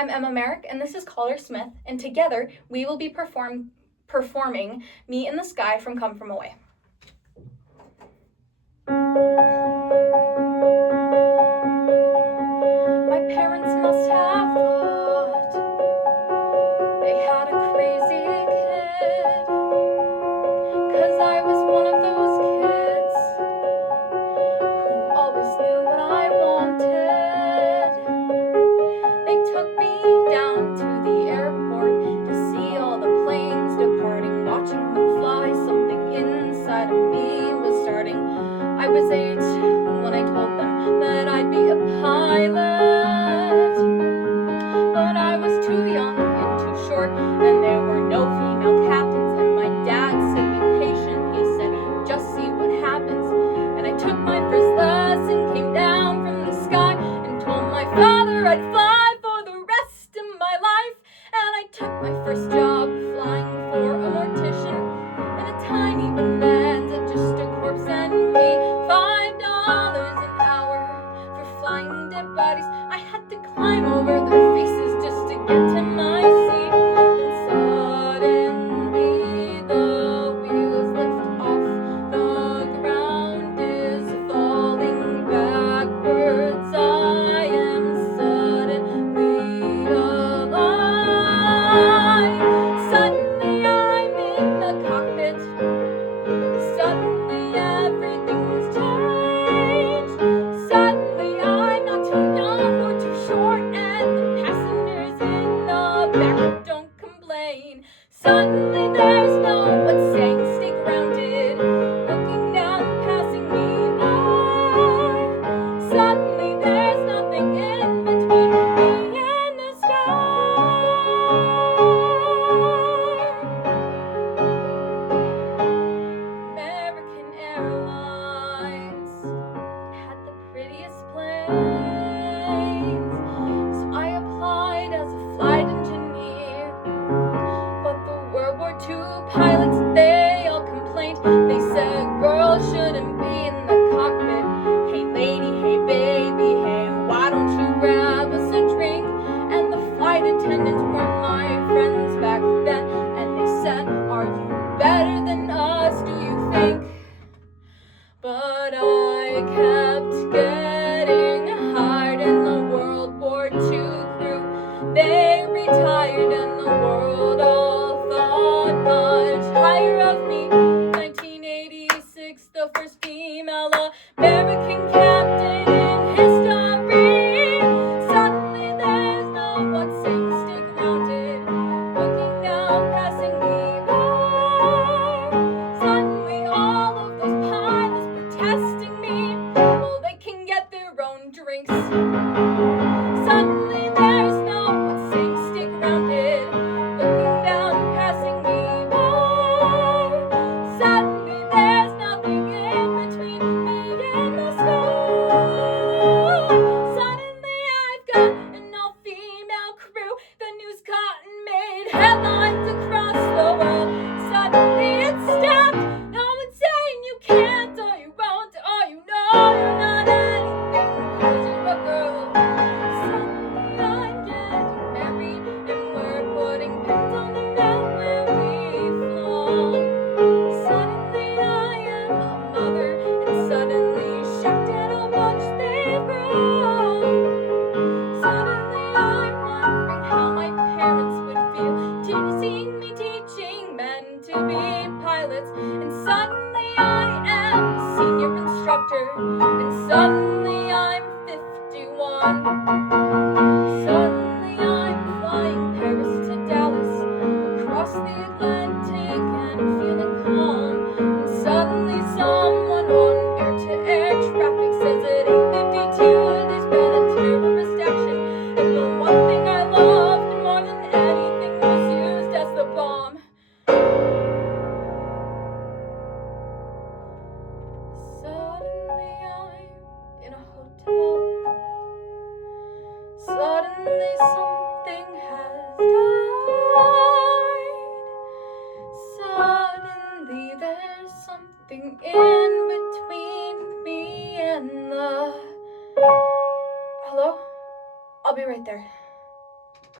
I'm Emma Merrick, and this is Calder Smith, and together we will be performing Me in the Sky from Come From Away. My parents must have thought they had a crazy kid, 'cause I was one of those kids who always knew what I wanted. They took me down to the airport to see all the planes departing, watching them fly. Something inside of me was starting. I was 8 when I told them that I'd be a pilot, but I was too young and too short, and there were no female captains. And my dad said, be patient, he said, just see what happens. And I took my first lesson, came down from the sky, and told my father I'd fly for the rest of my life. And I took my first job flying for a mortician in a tiny bonanza, just a corpse and me. $5 an hour for flying dead bodies. I had to climb over their faces just to get to my seat. And suddenly the wheels lift off, the ground is falling backwards. I am suddenly alive. Suddenly I'm in the cockpit. Suddenly everything's changed. Suddenly I'm not too young or too short, and the passengers in the back don't complain. Suddenly there's no one saying stay grounded, looking down, passing me by. Suddenly there's nothing in between me and the sky. American Airlines had the prettiest planes, so I applied as a flight engineer. But the World War II pilots, they all complained. They said girls shouldn't be in the cockpit. Hey lady, hey baby, hey, why don't you grab us a drink? And the flight attendants weren't my friends back then, and they said, are you better than us, do you think? But I kept getting hired, and the World War II crew, they retired, and the world all thought much higher of me. 1986, the first female American captain in history. Suddenly there's no one saying stay grounded, looking down, passing me by. Suddenly all of those pilots protesting me, well, they can get their own drinks. Suddenly there's no one saying stay grounded, looking down, passing me by. Suddenly there's nothing in between me and the sky. Suddenly I've got an all-female crew. The news cotton made headlines across the world. Suddenly it stopped. No one's saying you can't or you won't, or you know you're not anything 'cause you're a girl. Suddenly I'm getting married, and we're putting pins on the map where we flow. Suddenly I am a mother, and suddenly shocked at how much they've grown. Suddenly I'm wondering how my parents would feel seeing me teaching men to be pilots. And suddenly I am a senior instructor, and suddenly I'm 51. Suddenly I'm flying Paris to Dallas, across the Atlantic and feeling calm. And suddenly someone on air-to-air traffic says at 8:52 there's been a terrorist action, and the one thing I loved more than anything was used as the bomb. Suddenly I'm in a hotel. Suddenly something has died. Suddenly there's something in between me and the... Hello? I'll be right there.